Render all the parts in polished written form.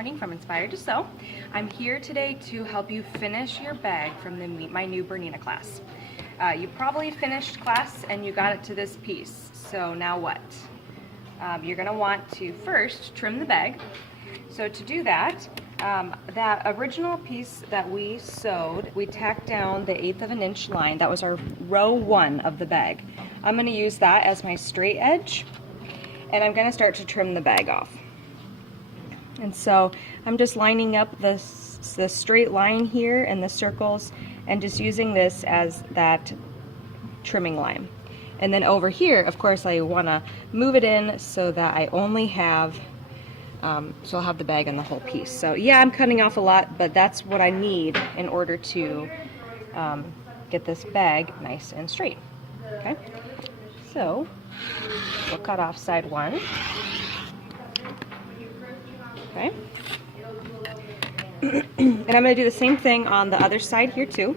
morning from Inspired to Sew. I'm here today to help you finish your bag from the Meet My Bernina class. You probably finished class and you got it to this piece. So now what? You're going to want to first trim the bag. So to do that, that original piece that we sewed, we tacked down the 1/8 of an inch line. That was our row 1 of the bag. I'm going to use that as my straight edge, and I'm going to start to trim the bag off. And so I'm just lining up the straight line here and the circles and just using this as that trimming line. And then over here, of course, I want to move it in so that I only have, so I'll have the bag and the whole piece. So yeah, I'm cutting off a lot, but that's what I need in order to get this bag nice and straight. Okay, so we'll cut off side 1. Okay. And I'm going to do the same thing on the other side here too.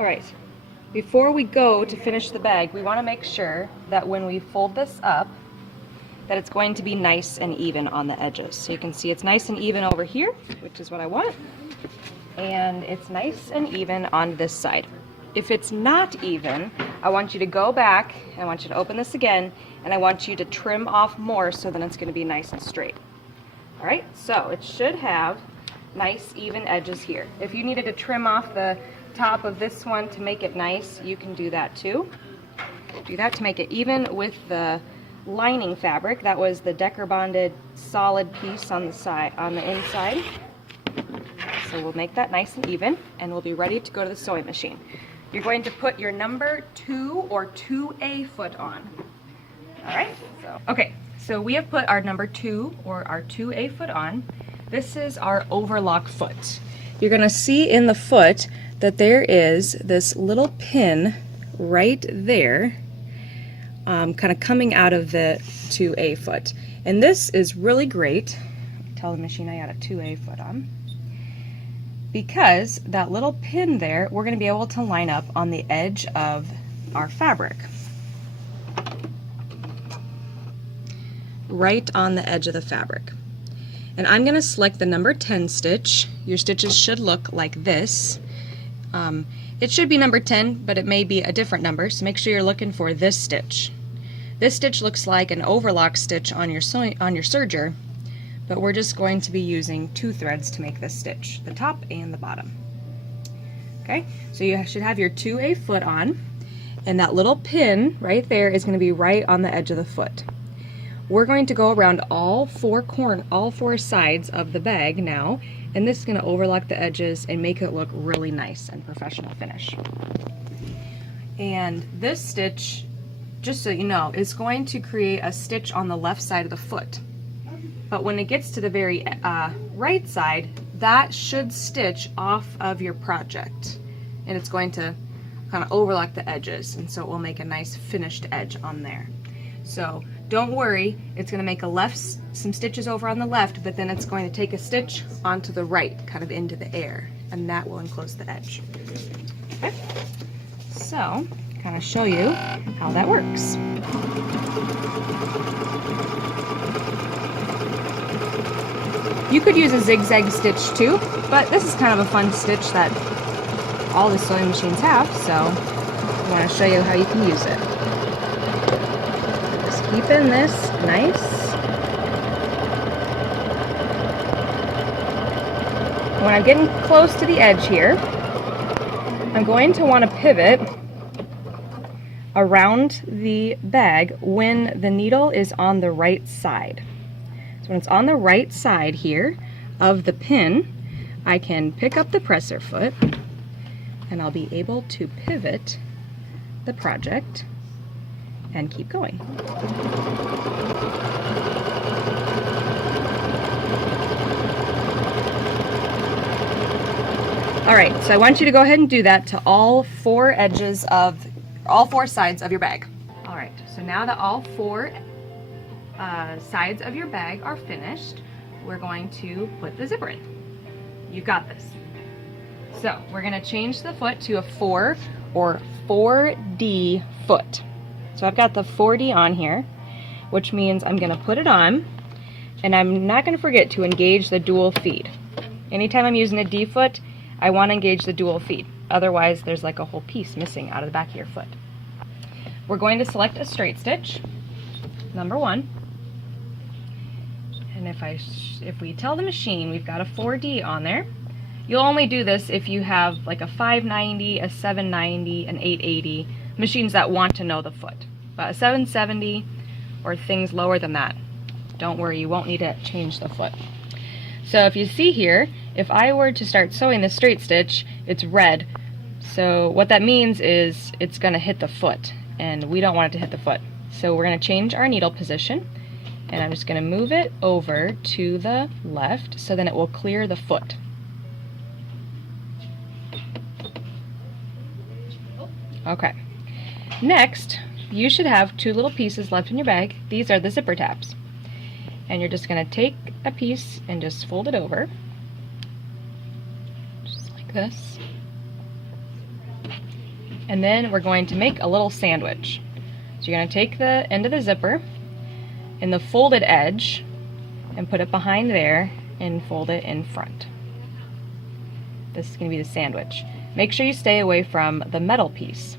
Alright, before we go to finish the bag, we want to make sure that when we fold this up, that it's going to be nice and even on the edges. So you can see it's nice and even over here, which is what I want, and it's nice and even on this side. If it's not even, I want you to go back, I want you to open this again, and I want you to trim off more so that it's going to be nice and straight. Alright, so it should have nice even edges here. If you needed to trim off the top of this one to make it nice, you can do that too. Do that to make it even with the lining fabric. That was the Decker bonded solid piece on the side, on the inside. So we'll make that nice and even, and we'll be ready to go to the sewing machine. You're going to put your number 2 or 2A foot on. Alright, so we have put our number 2 or our 2A foot on. This is our overlock foot. You're going to see in the foot that there is this little pin right there, kind of coming out of the 2A foot. And this is really great. Tell the machine I got a 2A foot on. Because that little pin there, we're going to be able to line up on the edge of our fabric. Right on the edge of the fabric. And I'm going to select the number 10 stitch. Your stitches should look like this. It should be number 10, but it may be a different number, so make sure you're looking for this stitch. This stitch looks like an overlock stitch on your serger, but we're just going to be using 2 threads to make this stitch, the top and the bottom. Okay, so you should have your 2A foot on, and that little pin right there is going to be right on the edge of the foot. We're going to go around all 4 sides of the bag now, and this is going to overlock the edges and make it look really nice and professional finish. And this stitch, just so you know, is going to create a stitch on the left side of the foot. But when it gets to the very right side, that should stitch off of your project. And it's going to kind of overlock the edges, and so it will make a nice finished edge on there. So don't worry, it's going to make some stitches over on the left, but then it's going to take a stitch onto the right, kind of into the air, and that will enclose the edge. Okay, so kind of show you how that works. You could use a zigzag stitch too, but this is kind of a fun stitch that all the sewing machines have, so I want to show you how you can use it. Just keeping this nice. When I'm getting close to the edge here, I'm going to want to pivot around the bag when the needle is on the right side. So when it's on the right side here of the pin, I can pick up the presser foot and I'll be able to pivot the project and keep going. Alright, so I want you to go ahead and do that to all 4 sides of your bag. Alright, so now that all 4 sides of your bag are finished, we're going to put the zipper in. You've got this. So we're gonna change the foot to a 4 or 4D foot. So I've got the 4D on here, which means I'm gonna put it on, and I'm not gonna forget to engage the dual feed. Anytime I'm using a D foot, I wanna engage the dual feed. Otherwise, there's like a whole piece missing out of the back of your foot. We're going to select a straight stitch, number 1. And if we tell the machine we've got a 4D on there, you'll only do this if you have like a 590, a 790, an 880, machines that want to know the foot. But a 770 or things lower than that, don't worry, you won't need to change the foot. So if you see here, if I were to start sewing the straight stitch, it's red. So what that means is it's gonna hit the foot, and we don't want it to hit the foot. So we're gonna change our needle position, and I'm just gonna move it over to the left so then it will clear the foot. Okay. Next, you should have 2 little pieces left in your bag. These are the zipper tabs. And you're just gonna take a piece and just fold it over, just like this. And then we're going to make a little sandwich. So you're gonna take the end of the zipper in the folded edge and put it behind there and fold it in front. This is gonna be the sandwich. Make sure you stay away from the metal piece.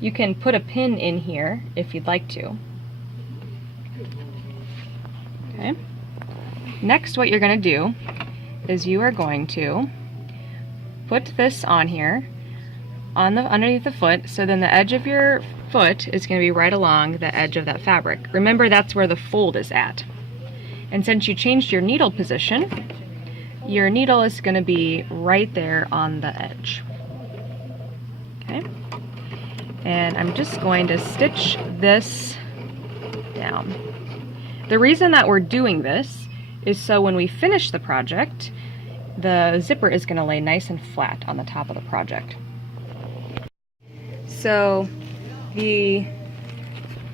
You can put a pin in here if you'd like to. Okay. Next, what you're going to do is you are going to put this on here on the underneath the foot, so then the edge of your foot is going to be right along the edge of that fabric. Remember, that's where the fold is at. And since you changed your needle position, your needle is going to be right there on the edge. Okay. And I'm just going to stitch this down. The reason that we're doing this is so when we finish the project, the zipper is going to lay nice and flat on the top of the project. So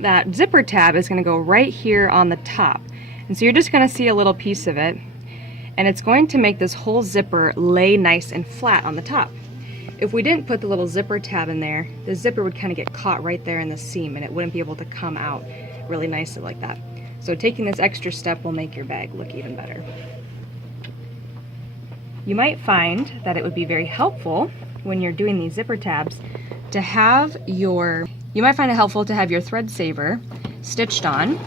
that zipper tab is going to go right here on the top. And so you're just going to see a little piece of it, and it's going to make this whole zipper lay nice and flat on the top. If we didn't put the little zipper tab in there, the zipper would kind of get caught right there in the seam and it wouldn't be able to come out really nicely like that. So taking this extra step will make your bag look even better. You might find that it would be very helpful when you're doing these zipper tabs to have your thread saver stitched on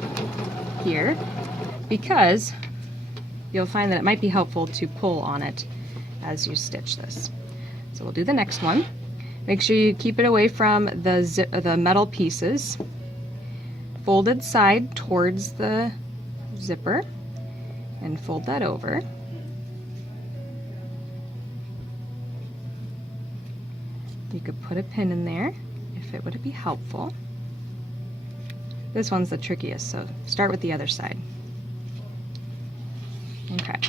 here, because you'll find that it might be helpful to pull on it as you stitch this. So we'll do the next one. Make sure you keep it away from the metal pieces. Folded side towards the zipper, and fold that over. You could put a pin in there if it would be helpful. This one's the trickiest, so start with the other side. Okay.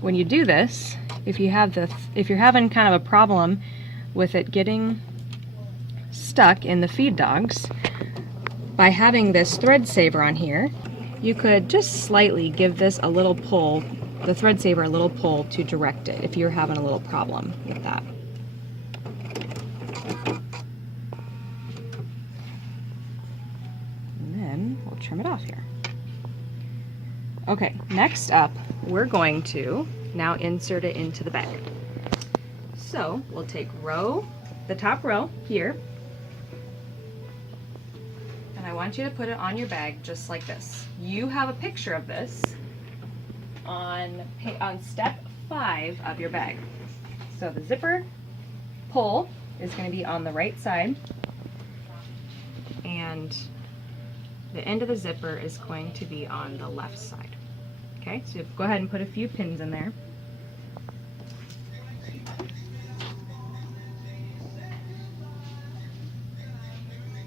When you do this, if you're having kind of a problem with it getting stuck in the feed dogs, by having this thread saver on here, you could just slightly give this a little pull, the thread saver a little pull to direct it if you're having a little problem with that. And then we'll trim it off here. Okay, next up, we're going to now insert it into the bag. So we'll take the top row here, and I want you to put it on your bag just like this. You have a picture of this on step 5 of your bag. So the zipper pull is going to be on the right side, and the end of the zipper is going to be on the left side. Okay, so go ahead and put a few pins in there.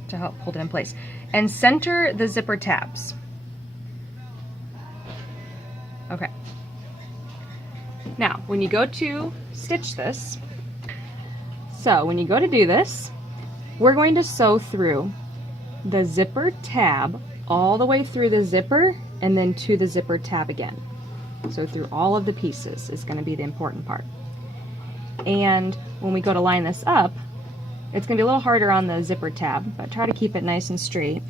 To help hold it in place. And center the zipper tabs. Okay. Now, when you go to stitch this, so when you go to do this, we're going to sew through the zipper tab all the way through the zipper and then to the zipper tab again. So through all of the pieces is going to be the important part. And when we go to line this up, it's going to be a little harder on the zipper tab, but try to keep it nice and straight.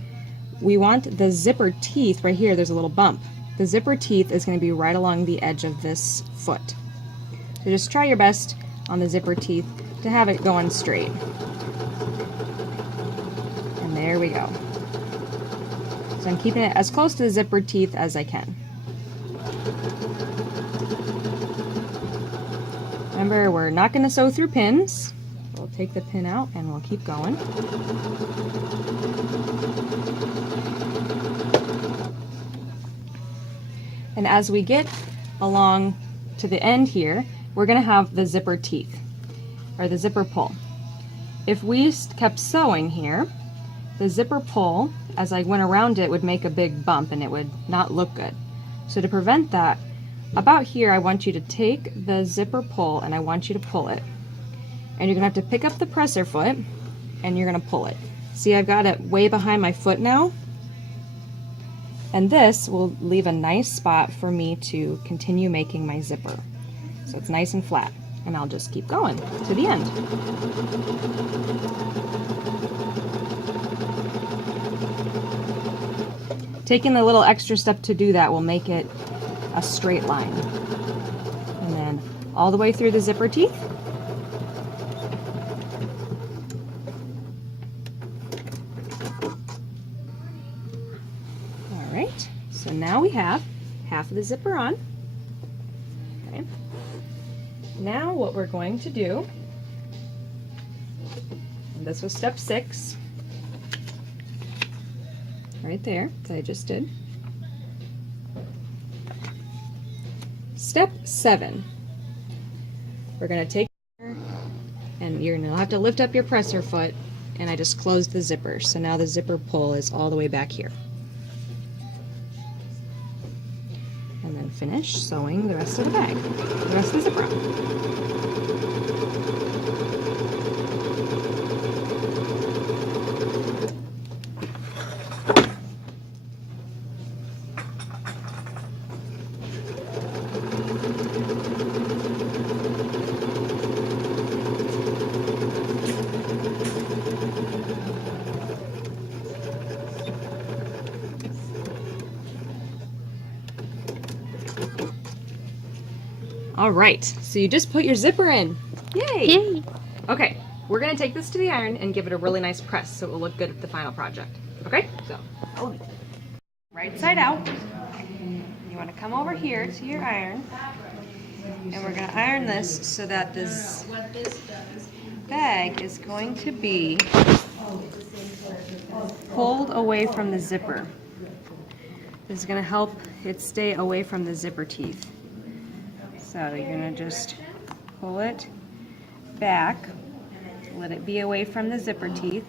We want the zipper teeth right here, there's a little bump. The zipper teeth is going to be right along the edge of this foot. So just try your best on the zipper teeth to have it going straight. And there we go. So I'm keeping it as close to the zipper teeth as I can. Remember, we're not going to sew through pins. We'll take the pin out and we'll keep going. And as we get along to the end here, we're going to have the zipper teeth, or the zipper pull. If we kept sewing here, the zipper pull, as I went around it, would make a big bump and it would not look good. So to prevent that, about here I want you to take the zipper pull and I want you to pull it. And you're going to have to pick up the presser foot and you're going to pull it. See, I've got it way behind my foot now. And this will leave a nice spot for me to continue making my zipper. So it's nice and flat. And I'll just keep going to the end. Taking a little extra step to do that will make it a straight line. And then all the way through the zipper teeth. All right, so now we have half of the zipper on. Okay. Now what we're going to do, and this was step 6, right there, that I just did. Step 7, we're going to take, and you're going to have to lift up your presser foot, and I just closed the zipper. So now the zipper pull is all the way back here. And then finish sewing the rest of the bag, the rest of the zipper on. All right, so you just put your zipper in. Yay! Yay! Okay, we're gonna take this to the iron and give it a really nice press so it will look good at the final project. Okay, so follow me. Right side out. You wanna come over here to your iron, and we're gonna iron this so that this bag is going to be pulled away from the zipper. This is gonna help it stay away from the zipper teeth. So you're going to just pull it back, let it be away from the zipper teeth.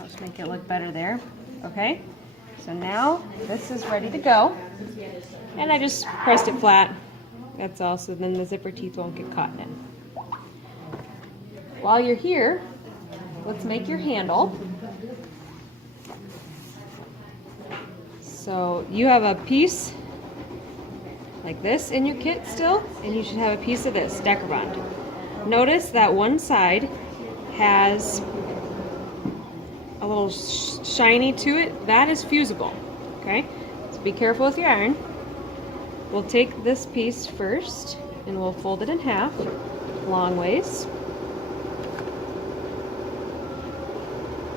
Let's make it look better there. Okay, so now this is ready to go. And I just pressed it flat. That's all, so then the zipper teeth won't get caught in it. While you're here, let's make your handle. So you have a piece like this in your kit still, and you should have a piece of this, Decker Bond. Notice that one side has a little shiny to it. That is fusible, okay? So be careful with your iron. We'll take this piece first, and we'll fold it in half, long ways.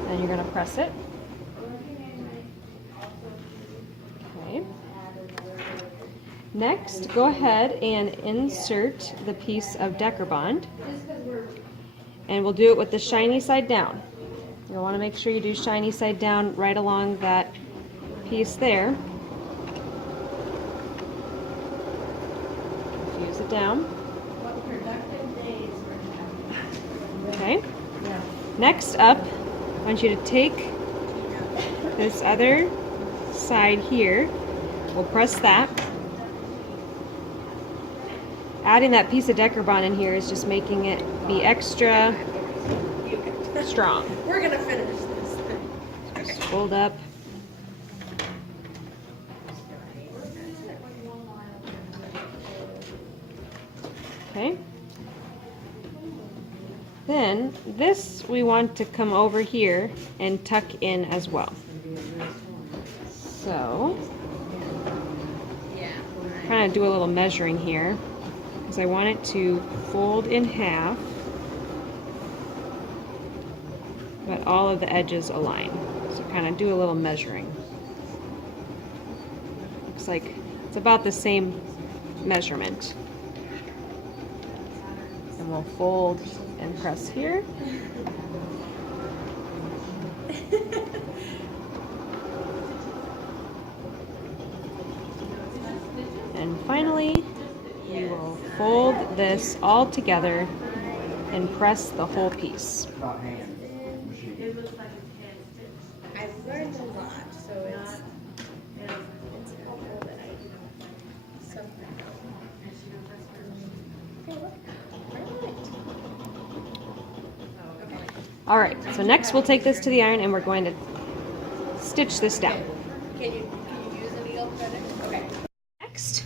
Then you're gonna press it. Next, go ahead and insert the piece of Decker Bond, and we'll do it with the shiny side down. You'll want to make sure you do shiny side down right along that piece there. Fuse it down. Okay. Next up, I want you to take this other side here. We'll press that. Adding that piece of Decker Bond in here is just making it be extra strong. We're gonna finish this. fold up. Okay. Then this we want to come over here and tuck in as well. So, kind of do a little measuring here because I want it to fold in half, but all of the edges align. So kind of do a little measuring. Looks like it's about the same measurement. And we'll fold and press here. And finally, we will fold this all together and press the whole piece. I've learned a lot, so it's helpful that I know something. All right, so next we'll take this to the iron and we're going to stitch this down. Can you use a needle threader? Okay. Next,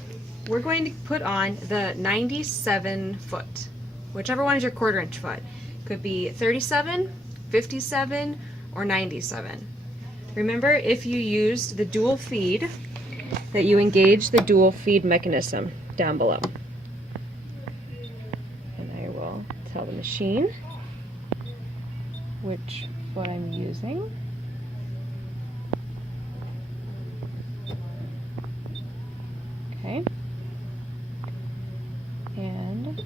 we're going to put on the 97 foot, whichever one is your 1/4 inch foot. Could be 37, 57, or 97. Remember, if you used the dual feed, that you engage the dual feed mechanism down below. And I will tell the machine which foot I'm using. Okay. And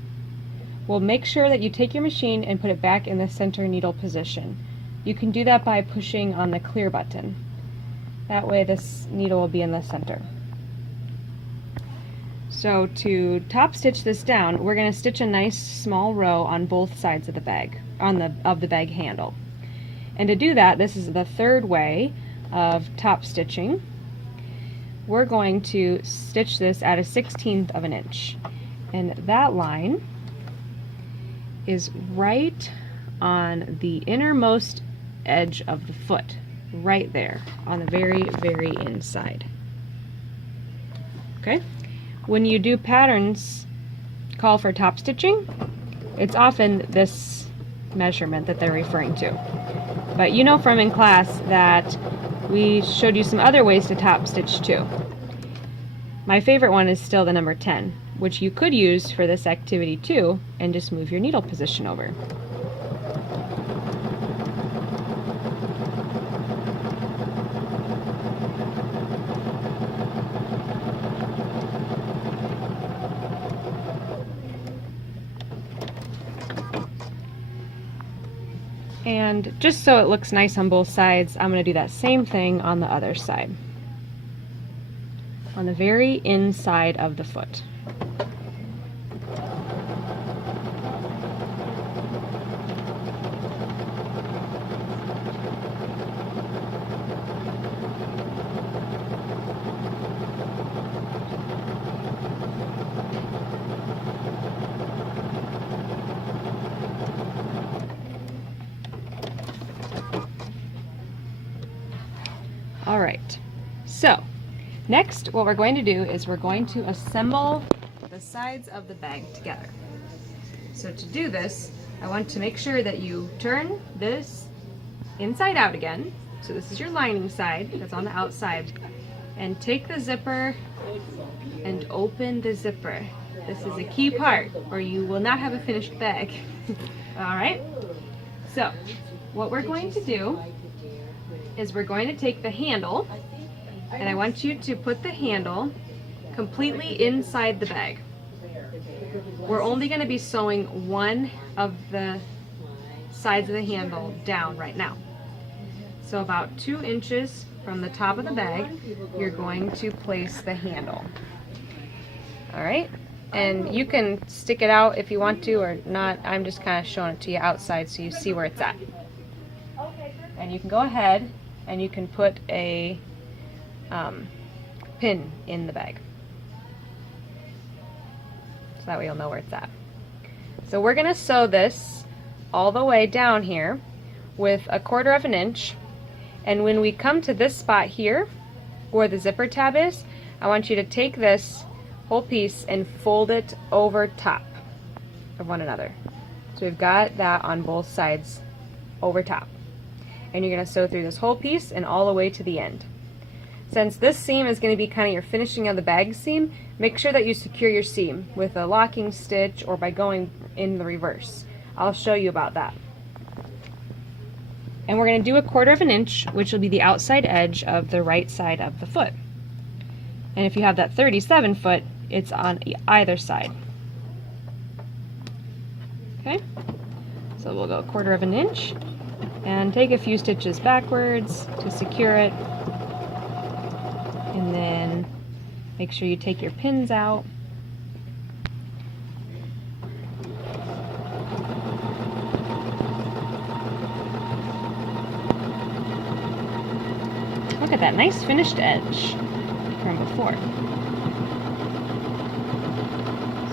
we'll make sure that you take your machine and put it back in the center needle position. You can do that by pushing on the clear button. That way this needle will be in the center. So to top stitch this down, we're going to stitch a nice small row on both sides of the bag, of the bag handle. And to do that, this is the 3rd way of top stitching. We're going to stitch this at a 1/16 of an inch. And that line is right on the innermost edge of the foot, right there, on the very, very inside. Okay? When you do patterns call for top stitching, it's often this measurement that they're referring to. But you know from in class that we showed you some other ways to top stitch too. My favorite one is still the number 10, which you could use for this activity too, and just move your needle position over. And just so it looks nice on both sides, I'm going to do that same thing on the other side, on the very inside of the foot. All right, so next what we're going to do is we're going to assemble the sides of the bag together. So to do this, I want to make sure that you turn this inside out again. So this is your lining side that's on the outside. And take the zipper and open the zipper. This is a key part or you will not have a finished bag. All right, so what we're going to do is we're going to take the handle, and I want you to put the handle completely inside the bag. We're only going to be sewing one of the sides of the handle down right now. So about 2 inches from the top of the bag, you're going to place the handle. All right, and you can stick it out if you want to or not. I'm just kind of showing it to you outside so you see where it's at. And you can go ahead and you can put a pin in the bag. So that way you'll know where it's at. So we're going to sew this all the way down here with 1/4 of an inch, And when we come to this spot here, where the zipper tab is, I want you to take this whole piece and fold it over top of one another. So we've got that on both sides over top. And you're going to sew through this whole piece and all the way to the end. Since this seam is going to be kind of your finishing of the bag seam, make sure that you secure your seam with a locking stitch or by going in the reverse. I'll show you about that. And we're going to do 1/4 inch, which will be the outside edge of the right side of the foot. And if you have that 37 foot, it's on either side. Okay, so we'll go 1/4 inch and take a few stitches backwards to secure it. And then make sure you take your pins out. Look at that nice finished edge from before.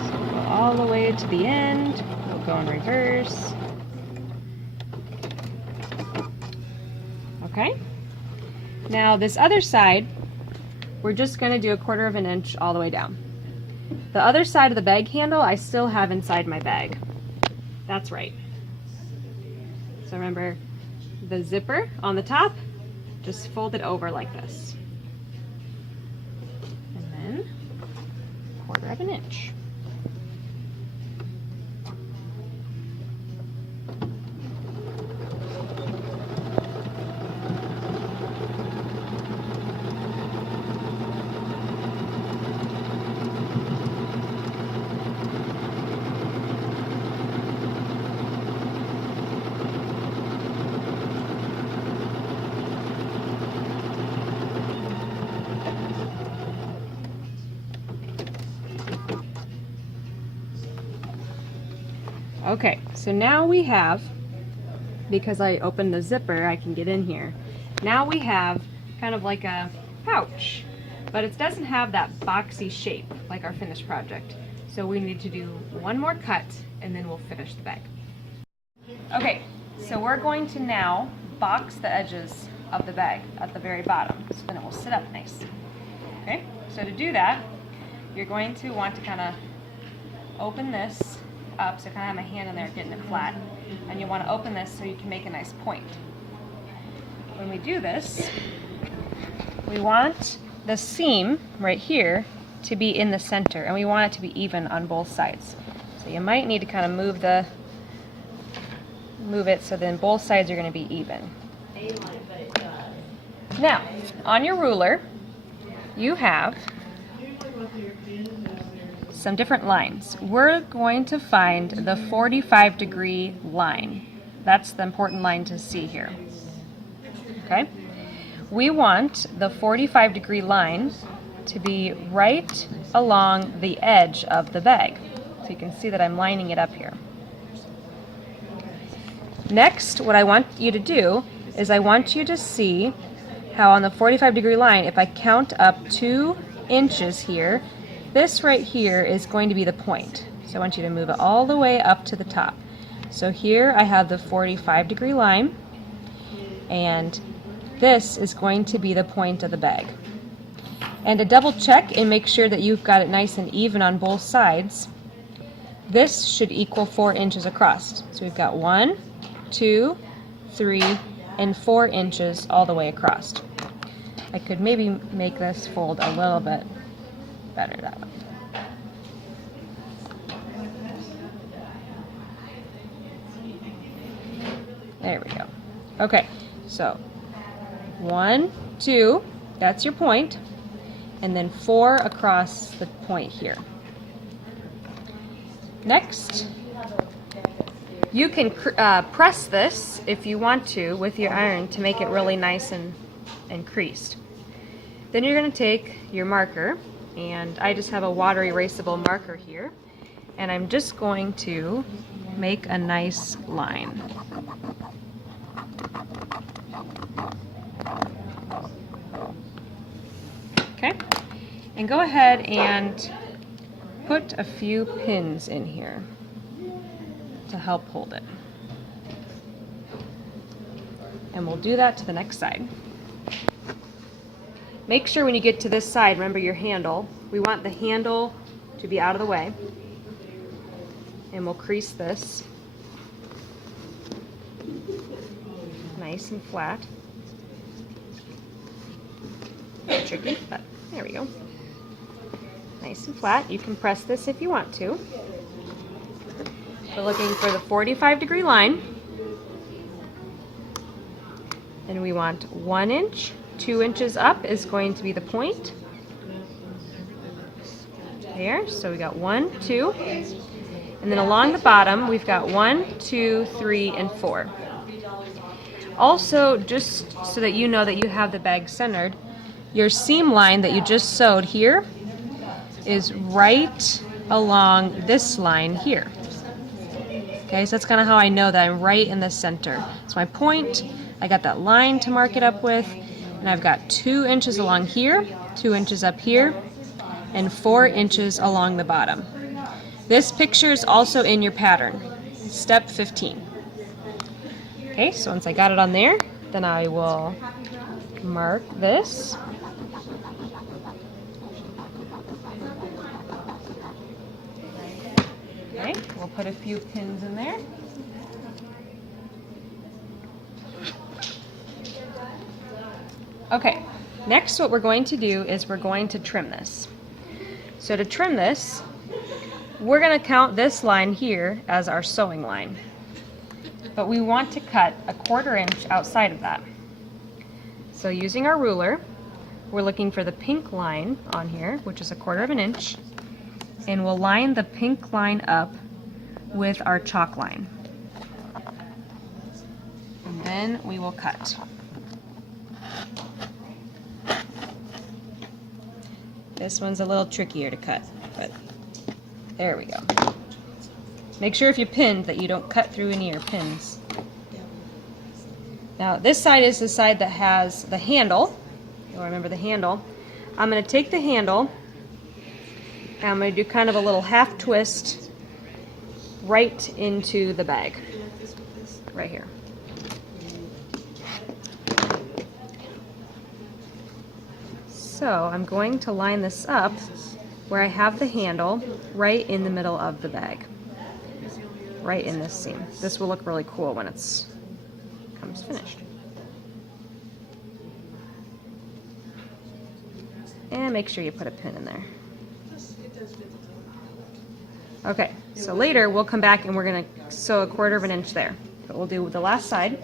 So we'll go all the way to the end. We'll go in reverse. Okay. Now this other side, we're just going to do 1/4 inch all the way down. The other side of the bag handle I still have inside my bag. That's right. So remember the zipper on the top, just fold it over like this. And then 1/4 inch. Okay, so now we have, because I opened the zipper, I can get in here. Now we have kind of like a pouch, but it doesn't have that boxy shape like our finished project. So we need to do one more cut and then we'll finish the bag. Okay, so we're going to now box the edges of the bag at the very bottom, so then it will sit up nice. Okay, so to do that, you're going to want to kind of open this up, so kind of have my hand in there getting it flat, and you want to open this so you can make a nice point. When we do this, we want the seam right here to be in the center, and we want it to be even on both sides. So you might need to kind of move it so then both sides are going to be even. Now, on your ruler, you have some different lines. We're going to find the 45-degree line. That's the important line to see here. Okay? We want the 45-degree line to be right along the edge of the bag. So you can see that I'm lining it up here. Next, what I want you to do is I want you to see how on the 45-degree line, if I count up 2 inches here, this right here is going to be the point. So I want you to move it all the way up to the top. So here I have the 45-degree line, and this is going to be the point of the bag. And to double check and make sure that you've got it nice and even on both sides, this should equal 4 inches across. So we've got 1, 2, 3, and 4 inches all the way across. I could maybe make this fold a little bit better that way. There we go. Okay, so 1, 2, that's your point, and then 4 across the point here. Next, you can press this if you want to with your iron to make it really nice and creased. Then you're going to take your marker, and I just have a water erasable marker here, and I'm just going to make a nice line. Okay, and go ahead and put a few pins in here to help hold it. And we'll do that to the next side. Make sure when you get to this side, remember your handle. We want the handle to be out of the way. And we'll crease this nice and flat. Tricky, but there we go. Nice and flat. You can press this if you want to. We're looking for the 45-degree line. And we want 1 inch. 2 inches up is going to be the point. There, so we got 1, 2. And then along the bottom, we've got 1, 2, 3, and 4. Also, just so that you know that you have the bag centered, your seam line that you just sewed here is right along this line here. Okay, so that's kind of how I know that I'm right in the center. It's my point. I got that line to mark it up with, and I've got 2 inches along here, 2 inches up here, and 4 inches along the bottom. This picture is also in your pattern, step 15. Okay, so once I got it on there, then I will mark this. Okay, we'll put a few pins in there. Okay, next what we're going to do is we're going to trim this. So to trim this, we're going to count this line here as our sewing line. But we want to cut a 1/4 inch outside of that. So using our ruler, we're looking for the pink line on here, which is a 1/4 inch, and we'll line the pink line up with our chalk line. And then we will cut. This one's a little trickier to cut, but there we go. Make sure if you're pinned that you don't cut through any of your pins. Now this side is the side that has the handle. You'll remember the handle. I'm going to take the handle and I'm going to do kind of a little half twist right into the bag. Right here. So I'm going to line this up where I have the handle right in the middle of the bag. Right in this seam. This will look really cool when it's comes finished. And make sure you put a pin in there. Okay, so later we'll come back and we're going to sew a 1/4 inch there. But we'll do the last side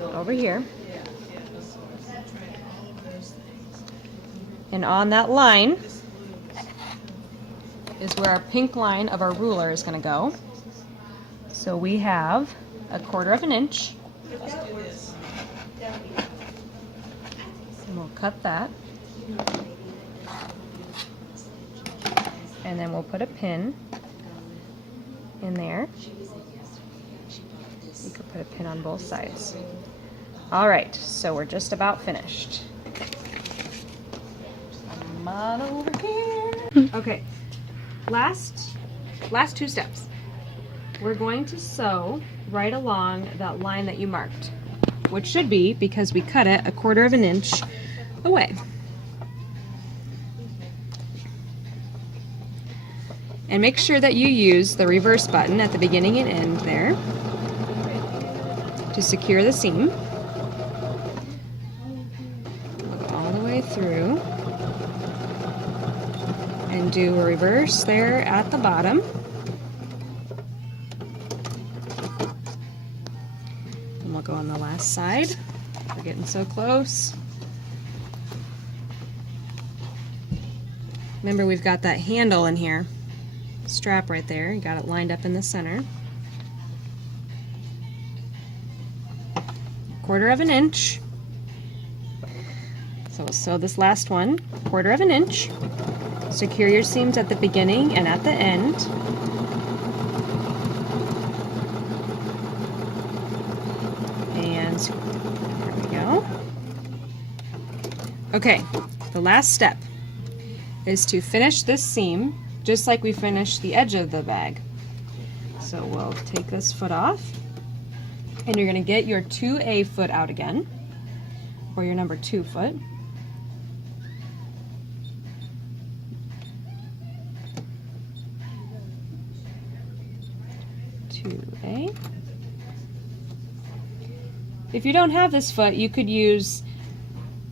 over here. And on that line is where our pink line of our ruler is going to go. So we have a 1/4 inch. And we'll cut that. And then we'll put a pin in there. You could put a pin on both sides. All right, so we're just about finished. Come on over here. Okay, last 2 steps. We're going to sew right along that line that you marked, which should be, because we cut it, a 1/4 inch away. And make sure that you use the reverse button at the beginning and end there to secure the seam. Look all the way through. And do a reverse there at the bottom. And we'll go on the last side. We're getting so close. Remember, we've got that handle in here. Strap right there. You got it lined up in the center. 1/4 inch. So we'll sew this last one, 1/4 inch. Secure your seams at the beginning and at the end. And there we go. Okay, the last step is to finish this seam just like we finished the edge of the bag. So we'll take this foot off. And you're going to get your 2A foot out again, or your number 2 foot. If you don't have this foot, you could use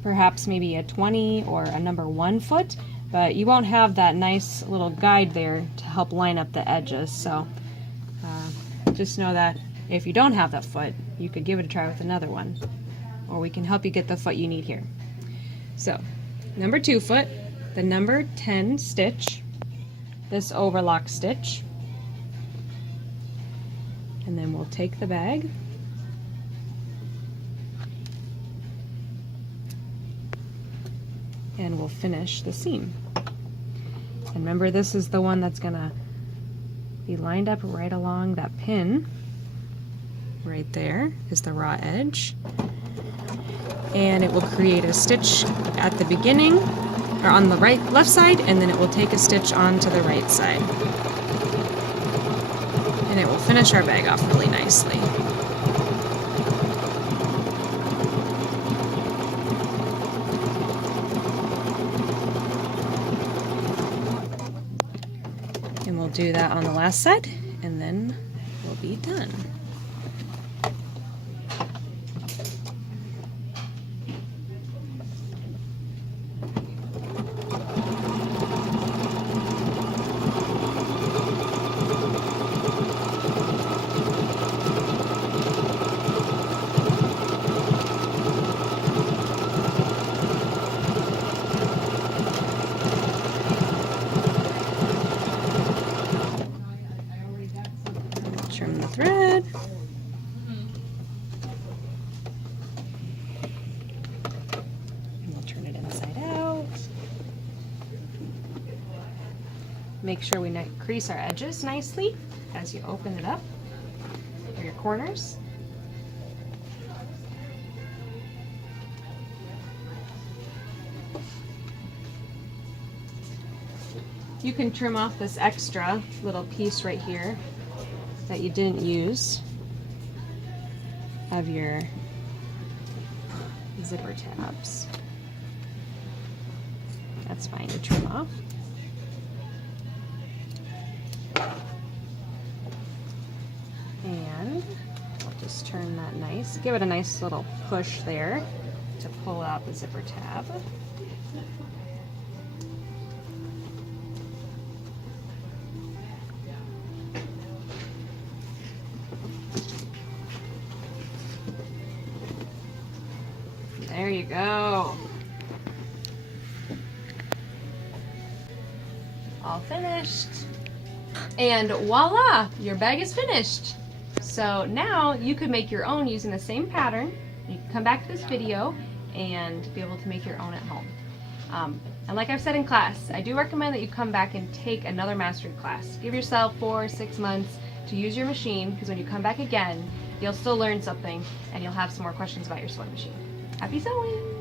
perhaps maybe a 20 or a number 1 foot, but you won't have that nice little guide there to help line up the edges. So just know that if you don't have that foot, you could give it a try with another one, or we can help you get the foot you need here. So number 2 foot, the number 10 stitch, this overlock stitch, and then we'll take the bag and we'll finish the seam. And remember, this is the one that's gonna be lined up right along that pin. Right there is the raw edge. And it will create a stitch at the beginning, or on the left side, and then it will take a stitch onto the right side. And it will finish our bag off really nicely. And we'll do that on the last side, and then we'll be done. Trim the thread. And we'll turn it inside out. Make sure we crease our edges nicely as you open it up for your corners. You can trim off this extra little piece right here that you didn't use of your zipper tabs. That's fine to trim off. And I'll just turn that nice, give it a nice little push there to pull out the zipper tab. There you go. All finished. And voila, your bag is finished. So now you could make your own using the same pattern. You can come back to this video and be able to make your own at home. And like I've said in class, I do recommend that you come back and take another mastery class. Give yourself 4 or 6 months to use your machine, because when you come back again, you'll still learn something and you'll have some more questions about your sewing machine. Happy sewing!